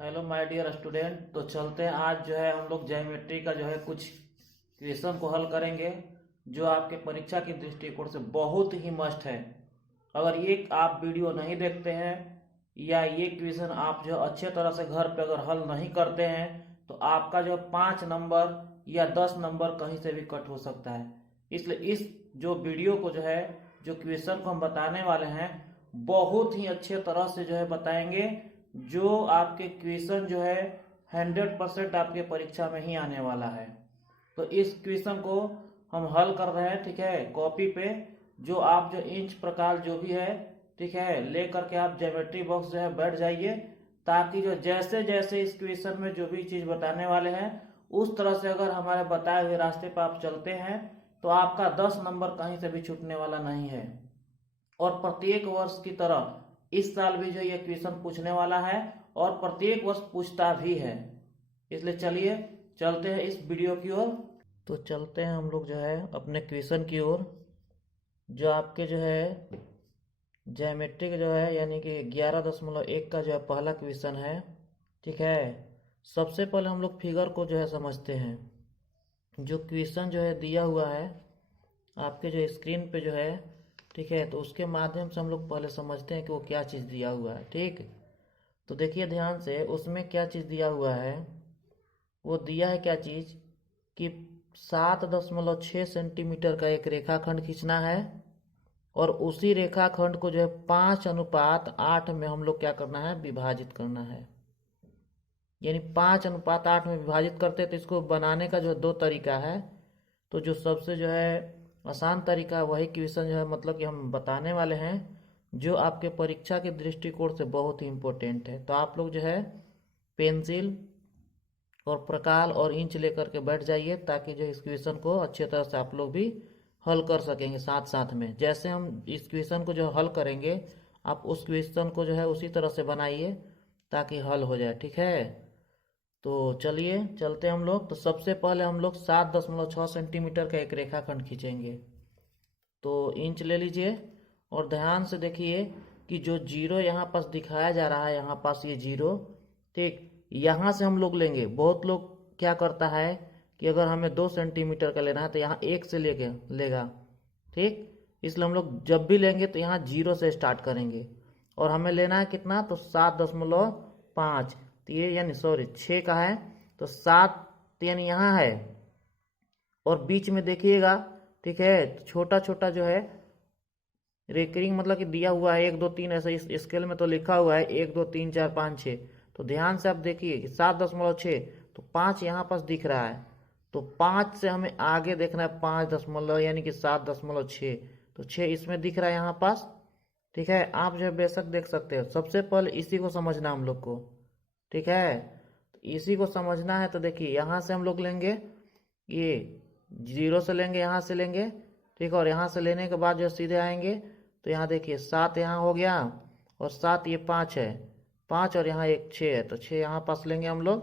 Hello my dear student. तो चलते हैं, आज जो है हम लोग ज्योमेट्री का जो है कुछ क्वेश्चन को हल करेंगे जो आपके परीक्षा के दृष्टिकोण से बहुत ही मस्ट है। अगर ये आप वीडियो नहीं देखते हैं या ये क्वेश्चन आप जो अच्छे तरह से घर पे अगर हल नहीं करते हैं तो आपका जो 5 नंबर या 10 नंबर कहीं से भी कट हो सकता है। इसलिए इस जो वीडियो को जो है, जो क्वेश्चन को हम बताने वाले हैं, बहुत ही अच्छे तरह से जो है बताएंगे, जो आपके क्वेश्चन जो है 100% आपके परीक्षा में ही आने वाला है। तो इस क्वेश्चन को हम हल कर रहे हैं, ठीक है, कॉपी पे। जो आप जो इंच प्रकार जो भी है, ठीक है, ले करके आप ज्योमेट्री बॉक्स जो है बैठ जाइए, ताकि जो जैसे जैसे इस क्वेश्चन में जो भी चीज बताने वाले हैं उस तरह से अगर हमारे बताए हुए रास्ते पर आप चलते हैं तो आपका 10 नंबर कहीं से भी छूटने वाला नहीं है। और प्रत्येक वर्ष की तरह इस साल भी जो ये क्वेश्चन पूछने वाला है और प्रत्येक वर्ष पूछता भी है। इसलिए चलिए चलते हैं इस वीडियो की ओर। तो चलते हैं हम लोग जो है अपने क्वेश्चन की ओर। जो आपके जो है ज्योमेट्रिक जो है यानी कि 11.1 का जो है पहला क्वेश्चन है, ठीक है। सबसे पहले हम लोग फिगर को जो है समझते हैं। जो क्वेश्चन जो है दिया हुआ है आपके जो स्क्रीन पे जो है, ठीक है, तो उसके माध्यम से हम लोग पहले समझते हैं कि वो क्या चीज़ दिया हुआ है। ठीक, तो देखिए ध्यान से, उसमें क्या चीज़ दिया हुआ है। वो दिया है क्या चीज़ कि 7.6 सेंटीमीटर का एक रेखाखंड खींचना है और उसी रेखाखंड को जो है 5:8 में हम लोग क्या करना है, विभाजित करना है। यानी 5:8 में विभाजित करते हैं तो इसको बनाने का जो 2 तरीका है। तो जो सबसे जो है आसान तरीका वही क्वेश्चन जो है मतलब कि हम बताने वाले हैं, जो आपके परीक्षा के दृष्टिकोण से बहुत ही इम्पोर्टेंट है। तो आप लोग जो है पेंसिल और प्रकाल और इंच लेकर के बैठ जाइए, ताकि जो इस क्वेश्चन को अच्छे तरह से आप लोग भी हल कर सकेंगे साथ साथ में। जैसे हम इस क्वेश्चन को जो हल करेंगे, आप उस क्वेश्चन को जो है उसी तरह से बनाइए ताकि हल हो जाए, ठीक है। तो चलिए चलते हम लोग। तो सबसे पहले हम लोग 7.6 सेंटीमीटर का एक रेखाखंड खींचेंगे। तो इंच ले लीजिए और ध्यान से देखिए कि जो जीरो यहाँ पास दिखाया जा रहा है, यहाँ पास ये जीरो, ठीक, यहाँ से हम लोग लेंगे। बहुत लोग क्या करता है कि अगर हमें 2 सेंटीमीटर का लेना है तो यहाँ 1 से लेके लेगा, ठीक। इसलिए हम लोग जब भी लेंगे तो यहाँ जीरो से स्टार्ट करेंगे। और हमें लेना है कितना, तो 7.5। तो ये यानी सॉरी 6 का है, तो 7 यानी यहाँ है। और बीच में देखिएगा, ठीक है, तो छोटा छोटा जो है रेकरिंग मतलब कि दिया हुआ है 1 2 3, ऐसा इस स्केल में तो लिखा हुआ है 1 2 3 4 5 6। तो ध्यान से आप देखिए कि 7.6, तो 5 यहाँ पास दिख रहा है। तो 5 से हमें आगे देखना है 5 दशमलव यानी कि 7.6। तो 6 इसमें दिख रहा है यहाँ पास, ठीक है। आप जो है बेशक देख सकते हो। सबसे पहले इसी को समझना हम लोग को, ठीक है। तो इसी को समझना है। तो देखिए यहाँ से हम लोग लेंगे, ये जीरो से लेंगे, यहाँ से लेंगे, ठीक है। और यहाँ से लेने के बाद जो सीधे आएंगे तो यहाँ देखिए 7 यहाँ हो गया और 7 ये 5 है, 5 और यहाँ एक 6 है, तो 6 यहाँ पास लेंगे हम लोग।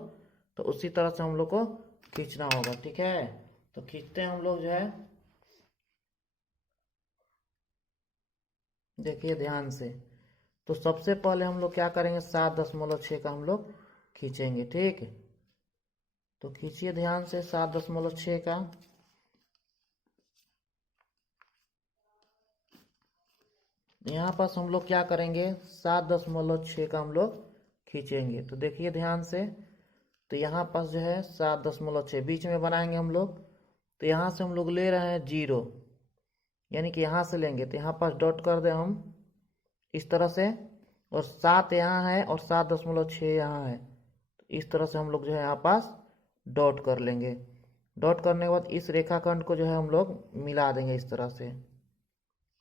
तो उसी तरह से हम लोग को खींचना होगा, ठीक है। तो खींचते हैं हम लोग जो है, देखिए ध्यान से। तो सबसे पहले हम लोग क्या करेंगे, 7.6 का हम लोग खींचेंगे, ठीक। तो खींचिए ध्यान से 7.6 का। यहाँ पास हम लोग क्या करेंगे, 7.6 का हम लोग खींचेंगे। तो देखिए ध्यान से, तो यहाँ पास जो है 7.6 बीच में बनाएंगे हम लोग। तो यहाँ से हम लोग ले रहे हैं जीरो, यानी कि यहाँ से लेंगे तो यहाँ पास डॉट कर दे हम इस तरह से। और 7 यहाँ है और 7.6 यहाँ है, तो इस तरह से हम लोग जो है यहाँ पास डॉट कर लेंगे। डॉट करने के बाद इस रेखाखंड को जो है हम लोग मिला देंगे इस तरह से,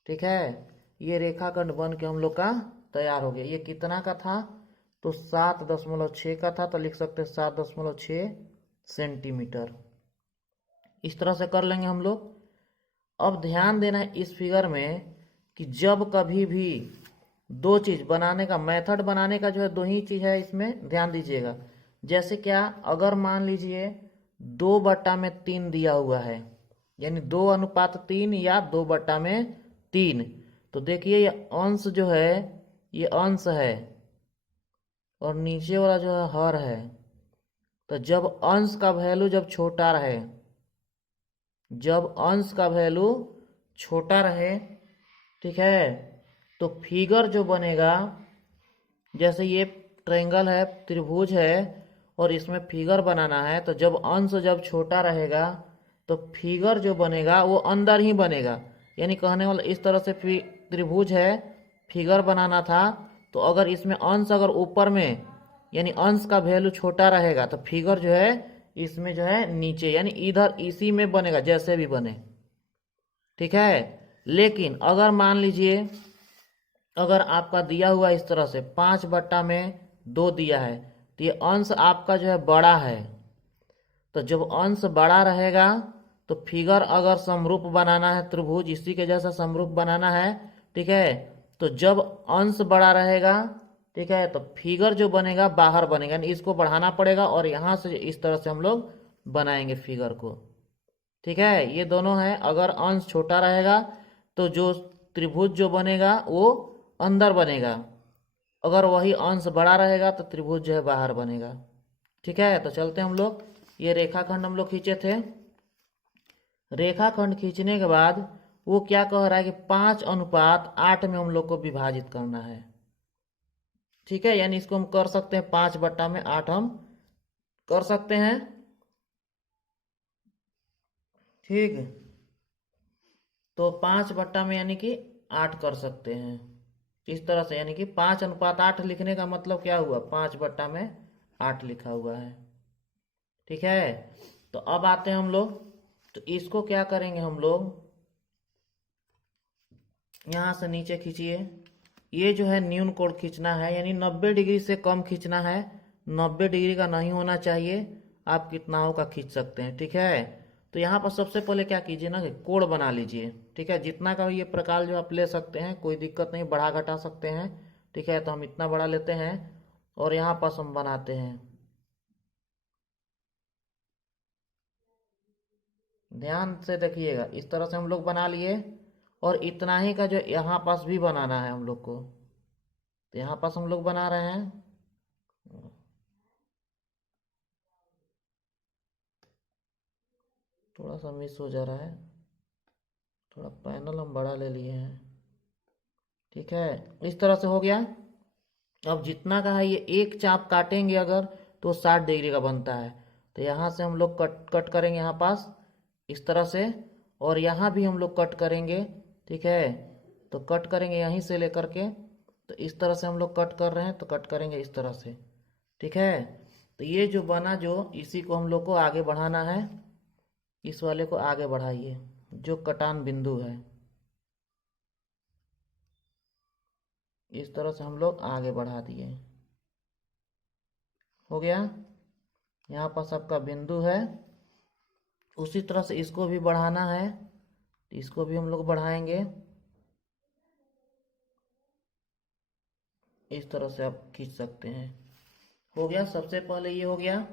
ठीक है। ये रेखाखंड बन के हम लोग का तैयार हो गया। ये कितना का था, तो 7.6 का था, तो लिख सकते हैं 7.6 सेंटीमीटर। इस तरह से कर लेंगे हम लोग। अब ध्यान देना है इस फिगर में कि जब कभी भी दो चीज बनाने का मेथड, बनाने का जो है 2 ही चीज है इसमें, ध्यान दीजिएगा। जैसे क्या, अगर मान लीजिए 2/3 दिया हुआ है, यानी 2:3 या 2/3। तो देखिए ये अंश जो है, ये अंश है और नीचे वाला जो है हर है, तो जब अंश का वैल्यू जब छोटा रहे, जब अंश का वैल्यू छोटा रहे, ठीक है, तो फिगर जो बनेगा, जैसे ये ट्रायंगल है, त्रिभुज है, और इसमें फिगर बनाना है, तो जब अंश जब छोटा रहेगा तो फिगर जो बनेगा वो अंदर ही बनेगा। यानी कहने वाला इस तरह से त्रिभुज है, फिगर बनाना था, तो अगर इसमें अंश अगर ऊपर में, यानी अंश का वैल्यू छोटा रहेगा, तो फिगर जो है इसमें जो है नीचे, यानी इधर इसी में बनेगा, जैसे भी बने, ठीक है। लेकिन अगर मान लीजिए, अगर आपका दिया हुआ इस तरह से 5/2 दिया है, तो ये अंश आपका जो है बड़ा है, तो जब अंश बड़ा रहेगा तो फिगर अगर समरूप बनाना है, त्रिभुज इसी के जैसा समरूप बनाना है, ठीक है, तो जब अंश बड़ा रहेगा, ठीक है, तो फिगर जो बनेगा बाहर बनेगा, यानी इसको बढ़ाना पड़ेगा, और यहाँ से इस तरह से हम लोग बनाएंगे फिगर को, ठीक है। ये दोनों है, अगर अंश छोटा रहेगा तो जो त्रिभुज जो बनेगा वो अंदर बनेगा, अगर वही अंश बड़ा रहेगा तो त्रिभुज जो है बाहर बनेगा, ठीक है। तो चलते हम लोग, ये रेखाखंड हम लोग खींचे थे, रेखाखंड खींचने के बाद वो क्या कह रहा है कि 5:8 में हम लोग को विभाजित करना है, ठीक है। यानी इसको हम कर सकते हैं 5/8 हम कर सकते हैं, ठीक। तो 5 में यानी कि 8 कर सकते हैं इस तरह से, यानी कि 5:8 लिखने का मतलब क्या हुआ, 5/8 लिखा हुआ है, ठीक है। तो अब आते हैं हम लोग, तो इसको क्या करेंगे हम लोग, यहाँ से नीचे खींचिए, ये जो है न्यून कोण खींचना है, यानी 90 डिग्री से कम खींचना है, 90 डिग्री का नहीं होना चाहिए, आप कितना हो का खींच सकते हैं, ठीक है। तो यहाँ पर सबसे पहले क्या कीजिए ना कि कोण बना लीजिए, ठीक है, जितना का ये प्रकार जो आप ले सकते हैं, कोई दिक्कत नहीं, बढ़ा घटा सकते हैं, ठीक है। तो हम इतना बड़ा लेते हैं और यहाँ पर हम बनाते हैं, ध्यान से देखिएगा, इस तरह से हम लोग बना लिए, और इतना ही का जो यहाँ पास भी बनाना है हम लोग को, तो यहाँ पास हम लोग बना रहे हैं, थोड़ा सा मिस हो जा रहा है, थोड़ा पैनल हम बड़ा ले लिए हैं, ठीक है। इस तरह से हो गया। अब जितना का है ये एक चाप काटेंगे अगर, तो 60 डिग्री का बनता है, तो यहाँ से हम लोग कट कट करेंगे यहाँ पास इस तरह से, और यहाँ भी हम लोग कट करेंगे, ठीक है। तो कट करेंगे यहीं से लेकर के, तो इस तरह से हम लोग कट कर रहे हैं, तो कट करेंगे इस तरह से, ठीक है। तो ये जो बना, जो इसी को हम लोग को आगे बढ़ाना है, इस वाले को आगे बढ़ाइए, जो कटान बिंदु है, इस तरह से हम लोग आगे बढ़ा दिए, हो गया। यहाँ पर सबका बिंदु है, उसी तरह से इसको भी बढ़ाना है, इसको भी हम लोग बढ़ाएंगे, इस तरह से आप खींच सकते हैं, हो गया। सबसे पहले ये हो गया।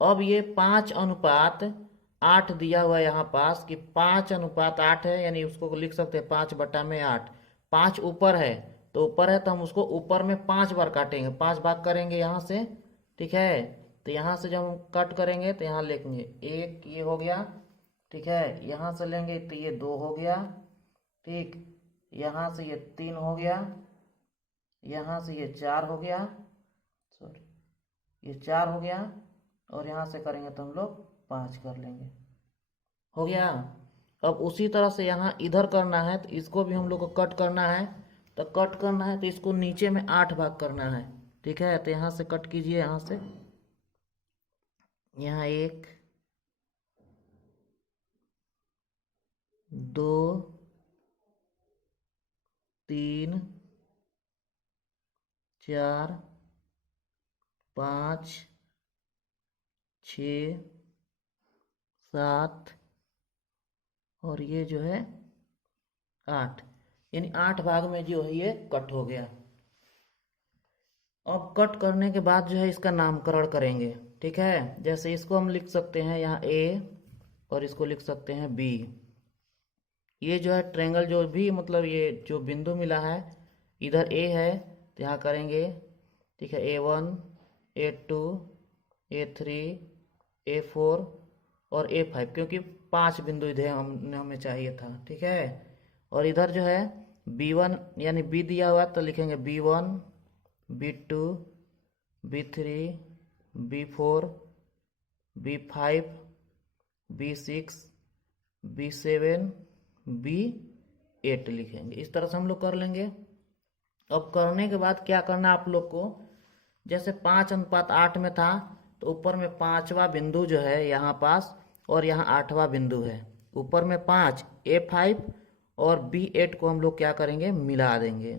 अब ये 5:8 दिया हुआ है यहाँ पास कि 5:8 है, यानी उसको लिख सकते हैं 5/8, 5 ऊपर है, तो ऊपर है तो हम उसको ऊपर में 5 बार काटेंगे, 5 भाग करेंगे यहाँ से, ठीक है। तो यहाँ से जब हम कट करेंगे तो यहाँ लिखेंगे 1, ये हो गया, ठीक है। यहाँ से लेंगे तो ये 2 हो गया, ठीक। यहाँ से ये 3 हो गया, यहाँ से ये 4 हो गया, सॉरी, ये 4 हो गया, और यहाँ से करेंगे तो हम लोग 5 कर लेंगे, हो गया। अब उसी तरह से यहाँ इधर करना है, तो इसको भी हम लोग को कट करना है, तो कट करना है तो इसको नीचे में 8 भाग करना है, ठीक है। तो यहाँ से कट कीजिए, यहाँ से, यहाँ 1, 2, 3, 4, 5, 6, 7, और ये जो है 8, यानी 8 भाग में जो है ये कट हो गया। अब कट करने के बाद जो है इसका नामकरण करेंगे, ठीक है। जैसे इसको हम लिख सकते हैं यहाँ ए, और इसको लिख सकते हैं बी। ये जो है ट्रायंगल जो भी, मतलब ये जो बिंदु मिला है, इधर ए है तो यहाँ करेंगे, ठीक है, A1, A2, A3, A4 और A5, क्योंकि 5 बिंदु इधर हमें चाहिए था। ठीक है, और इधर जो है B1 यानी B दिया हुआ तो लिखेंगे B1, B2, B3, B4, B5, B6, B7, B8 लिखेंगे। इस तरह से हम लोग कर लेंगे। अब करने के बाद क्या करना है आप लोग को, जैसे 5:8 में था तो ऊपर में 5वां बिंदु जो है यहाँ पास, और यहाँ 8वां बिंदु है। ऊपर में 5 A5 और B8 को हम लोग क्या करेंगे, मिला देंगे।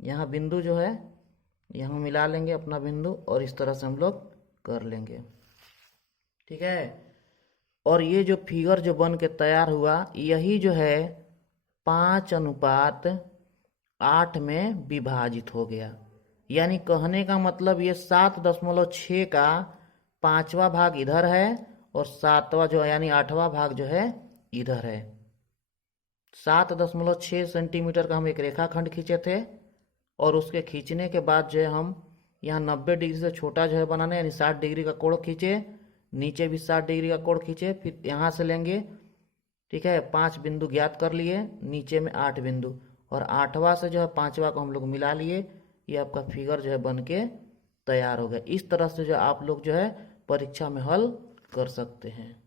यहाँ बिंदु जो है यहाँ मिला लेंगे अपना बिंदु, और इस तरह से हम लोग कर लेंगे। ठीक है, और ये जो फिगर जो बन के तैयार हुआ, यही जो है 5:8 में विभाजित हो गया। यानी कहने का मतलब ये 7.6 का 5वां भाग इधर है, और 7वां जो यानी 8वां भाग जो है इधर है। 7.6 सेंटीमीटर का हम एक रेखाखंड खींचे थे, और उसके खींचने के बाद जो है हम यहाँ 90 डिग्री से छोटा जो है बनाना, यानी 60 डिग्री का कोण खींचे, नीचे भी 60 डिग्री का कोण खींचे, फिर यहाँ से लेंगे। ठीक है, 5 बिंदु ज्ञात कर लिए, नीचे में 8 बिंदु, और 8वां से जो है 5वां को हम लोग मिला लिए। ये आपका फिगर जो है बन के तैयार हो गया। इस तरह से जो आप लोग जो है परीक्षा में हल कर सकते हैं।